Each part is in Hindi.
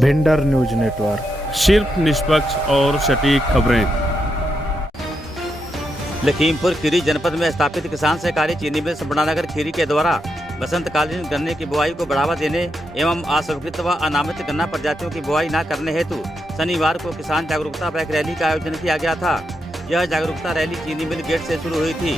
भिंडर न्यूज नेटवर्क, सिर्फ निष्पक्ष और सटीक खबरें। लखीमपुर खीरी जनपद में स्थापित किसान सहकारी चीनी मिल संबड़ानगर खीरी के द्वारा बसंतकालीन गन्ने की बुआई को बढ़ावा देने एवं अस्वीकृत व अनामित गन्ना प्रजातियों की बुआई न करने हेतु शनिवार को किसान जागरूकता बाइक रैली का आयोजन किया गया था। यह जागरूकता रैली चीनी मिल गेट से शुरू हुई थी।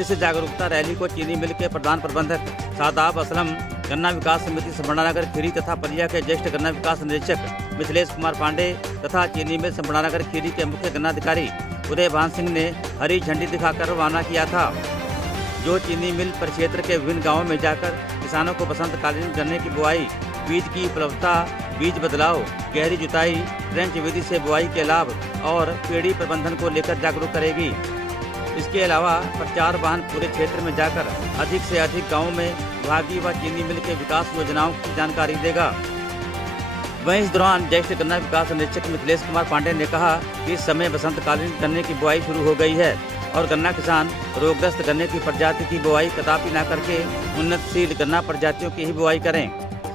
इस जागरूकता रैली को चीनी मिल के प्रधान प्रबंधक शादाब असलम, गन्ना विकास समिति संबड़ानगर खीरी तथा पलिया के ज्येष्ठ गन्ना विकास निरीक्षक मिथिलेश कुमार पांडे तथा चीनी मिल संबड़ानगर खीरी के मुख्य गन्ना अधिकारी उदय भान सिंह ने हरी झंडी दिखाकर रवाना किया था, जो चीनी मिल परिक्षेत्र के विभिन्न गांवों में जाकर किसानों को बसंतकालीन गन्ने की बुआई, बीज की उपलब्धता, बीज बदलाव, गहरी जुताई, ट्रेंच विधि से बुआई के लाभ और पेड़ी प्रबंधन को लेकर जागरूक करेगी। इसके अलावा प्रचार वाहन पूरे क्षेत्र में जाकर अधिक से अधिक गाँवों में विभागीय व चीनी मिल के विकास योजनाओं की जानकारी देगा। वहीं इस दौरान ज्येष्ठ गन्ना विकास निरीक्षक मिथिलेश कुमार पांडे ने कहा कि इस समय बसंतकालीन गन्ने की बुआई शुरू हो गई है और गन्ना किसान रोगग्रस्त गन्ने की प्रजाति की बुआई कदापि न करके उन्नतशील गन्ना प्रजातियों की ही बुआई करें।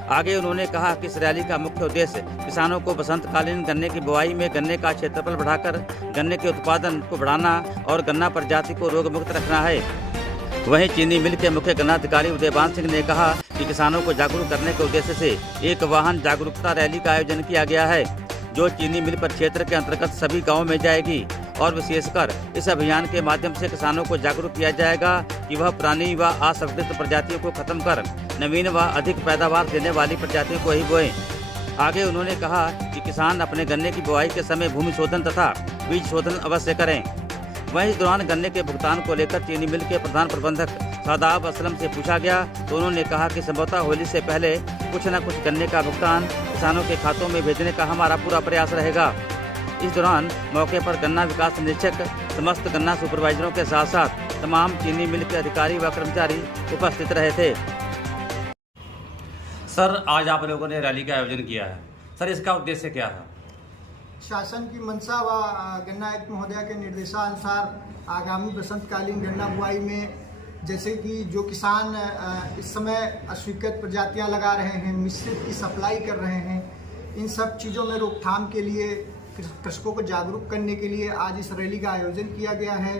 आगे उन्होंने कहा कि इस रैली का मुख्य उद्देश्य किसानों को बसंतकालीन गन्ने की बुआई में गन्ने का क्षेत्रफल बढ़ाकर गन्ने के उत्पादन को बढ़ाना और गन्ना प्रजाति को रोग मुक्त रखना है। वहीं चीनी मिल के मुख्य गन्ना अधिकारी उदयभान सिंह ने कहा कि किसानों को जागरूक करने के उद्देश्य से एक वाहन जागरूकता रैली का आयोजन किया गया है, जो चीनी मिल परिक्षेत्र के अंतर्गत सभी गाँवों में जाएगी और विशेषकर इस अभियान के माध्यम से किसानों को जागरूक किया जाएगा कि वह पुरानी व अस्वीकृत प्रजातियों को खत्म कर नवीन व अधिक पैदावार देने वाली प्रजातियों को ही बोएं। आगे उन्होंने कहा कि किसान अपने गन्ने की बुआई के समय भूमि शोधन तथा बीज शोधन अवश्य करें। वहीं इस दौरान गन्ने के भुगतान को लेकर चीनी मिल के प्रधान प्रबंधक शादाब असलम से पूछा गया तो उन्होंने कहा कि संभवतः होली से पहले कुछ न कुछ गन्ने का भुगतान किसानों के खातों में भेजने का हमारा पूरा प्रयास रहेगा। इस दौरान मौके पर गन्ना विकास निरीक्षक, समस्त गन्ना सुपरवाइजरों के साथ साथ तमाम चीनी मिल के अधिकारी व कर्मचारी उपस्थित रहे थे। सर, आज आप लोगों ने रैली का आयोजन किया है, सर इसका उद्देश्य क्या था? शासन की मंशा व गन्ना आयुक्त महोदय के निर्देशानुसार आगामी बसंतकालीन गन्ना बुआई में जैसे कि जो किसान इस समय अस्वीकृत प्रजातियां लगा रहे हैं, मिश्रित की सप्लाई कर रहे हैं, इन सब चीज़ों में रोकथाम के लिए कृषकों को जागरूक करने के लिए आज इस रैली का आयोजन किया गया है,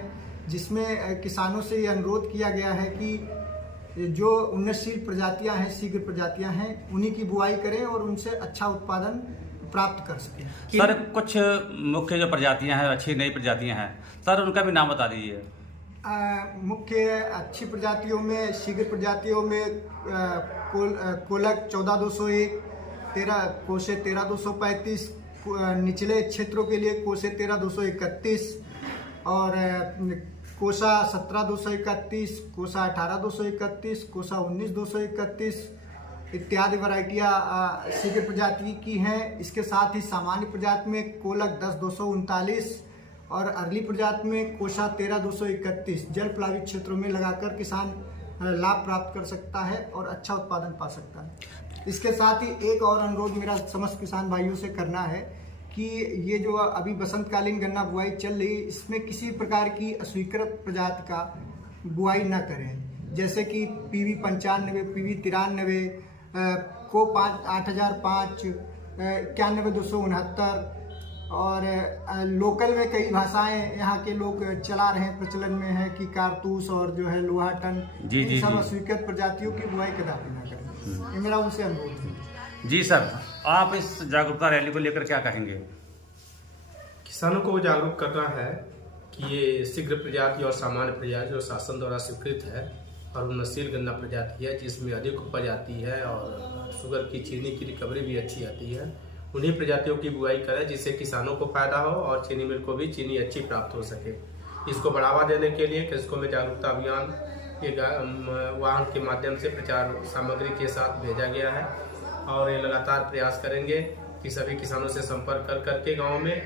जिसमें किसानों से ये अनुरोध किया गया है कि जो उन्नतशील प्रजातियां हैं, शीघ्र प्रजातियां हैं, उन्हीं की बुआई करें और उनसे अच्छा उत्पादन प्राप्त कर सकें। सर, कुछ मुख्य जो प्रजातियां हैं, अच्छी नई प्रजातियां हैं, सर उनका भी नाम बता दीजिए। मुख्य अच्छी प्रजातियों में, शीघ्र प्रजातियों में कोलक 14201, कोसे 13235, निचले क्षेत्रों के लिए कोसे 13231 और कोसा 17231, कोसा 18231, कोसा 19231 इत्यादि वैरायटियाँ शीघ्र प्रजाति की हैं। इसके साथ ही सामान्य प्रजाति में कोलक 10239 और अरली प्रजाति में कोसा 13231 जल प्लावित क्षेत्रों में लगाकर किसान लाभ प्राप्त कर सकता है और अच्छा उत्पादन पा सकता है। इसके साथ ही एक और अनुरोध मेरा समस्त किसान भाइयों से करना है कि ये जो अभी बसंतकालीन गन्ना बुआई चल रही है, इसमें किसी प्रकार की अस्वीकृत प्रजाति का बुआई न करें, जैसे कि PV 95, PV 93, को 8005, 91269 और लोकल में कई भाषाएं यहाँ के लोग चला रहे हैं, प्रचलन में है कि कारतूस और जो है लोहा टन, इन सब अस्वीकृत प्रजातियों की बुआई कदापि न करें। ये मेरा उनसे अनुरोध है। जी सर, आप इस जागरूकता रैली को लेकर क्या कहेंगे? किसानों को जागरूक करना है कि ये शीघ्र प्रजाति और सामान्य प्रजाति जो शासन द्वारा स्वीकृत है और उन्नतशील गन्ना प्रजाति है, जिसमें अधिक उपज आती है और शुगर की, चीनी की रिकवरी भी अच्छी आती है, उन्हीं प्रजातियों की बुआई करें जिससे किसानों को फायदा हो और चीनी मिल को भी चीनी अच्छी प्राप्त हो सके। इसको बढ़ावा देने के लिए कृषकों में जागरूकता अभियान एक वाहन के माध्यम से प्रचार सामग्री के साथ भेजा गया है और ये लगातार प्रयास करेंगे कि सभी किसानों से संपर्क कर करके गाँव में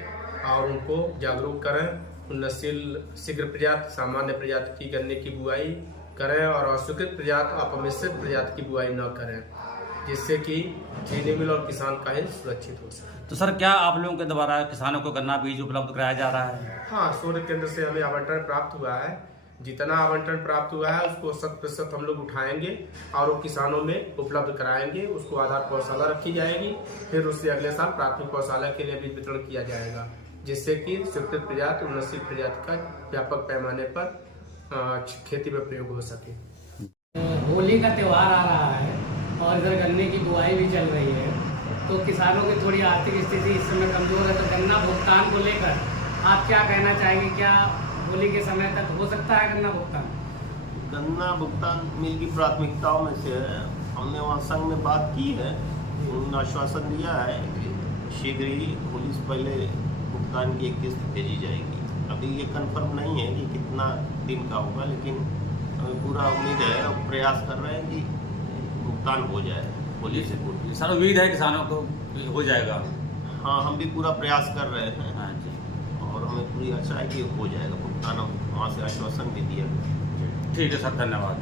और उनको जागरूक करें, उन्नतशील शीघ्र प्रजाति, सामान्य प्रजाति की गन्ने की बुआई करें और अस्वीकृत प्रजाति, अपमिश्रित प्रजाति की बुआई न करें, जिससे कि चीनी मिल और किसान का हित सुरक्षित हो सके। तो सर, क्या आप लोगों के द्वारा किसानों को गन्ना बीज उपलब्ध कराया जा रहा है? हाँ, सूर्य केंद्र से हमें आवंटन प्राप्त हुआ है जितना आवंटन प्राप्त हुआ है उसको 100% हम लोग उठाएंगे और वो किसानों में उपलब्ध कराएंगे। उसको आधार पौधशाला रखी जाएगी, फिर उससे अगले साल प्राथमिक पौधशाला के लिए भी वितरण किया जाएगा, जिससे कि स्वीकृत प्रजाति उन्नतशील प्रजाति का व्यापक पैमाने पर खेती में प्रयोग हो सके। होली का त्यौहार आ रहा है और इधर गन्ने की बुआई भी चल रही है, तो किसानों की थोड़ी आर्थिक स्थिति इस समय कमजोर है, तो गन्ना भुगतान को लेकर आप क्या कहना चाहेंगे? क्या होली के समय तक हो सकता है गन्ना भुगतान? गन्ना भुगतान मिल की प्राथमिकताओं में से है। हमने वहाँ संघ में बात की है, उन्होंने आश्वासन दिया है कि शीघ्र ही होली से पहले भुगतान की एक किस्त भेजी जाएगी। अभी ये कंफर्म नहीं है कि कितना दिन का होगा, लेकिन हमें पूरा उम्मीद है और प्रयास कर रहे हैं कि भुगतान हो जाए होली से पूर्व। सर उम्मीद है किसानों को हो जाएगा? हाँ, हम भी पूरा प्रयास कर रहे हैं हाँ जी। और हमें पूरी आशा है कि हो जाएगा भुगतान। वहाँ से आश्वासन भी दिया। ठीक है सर, धन्यवाद।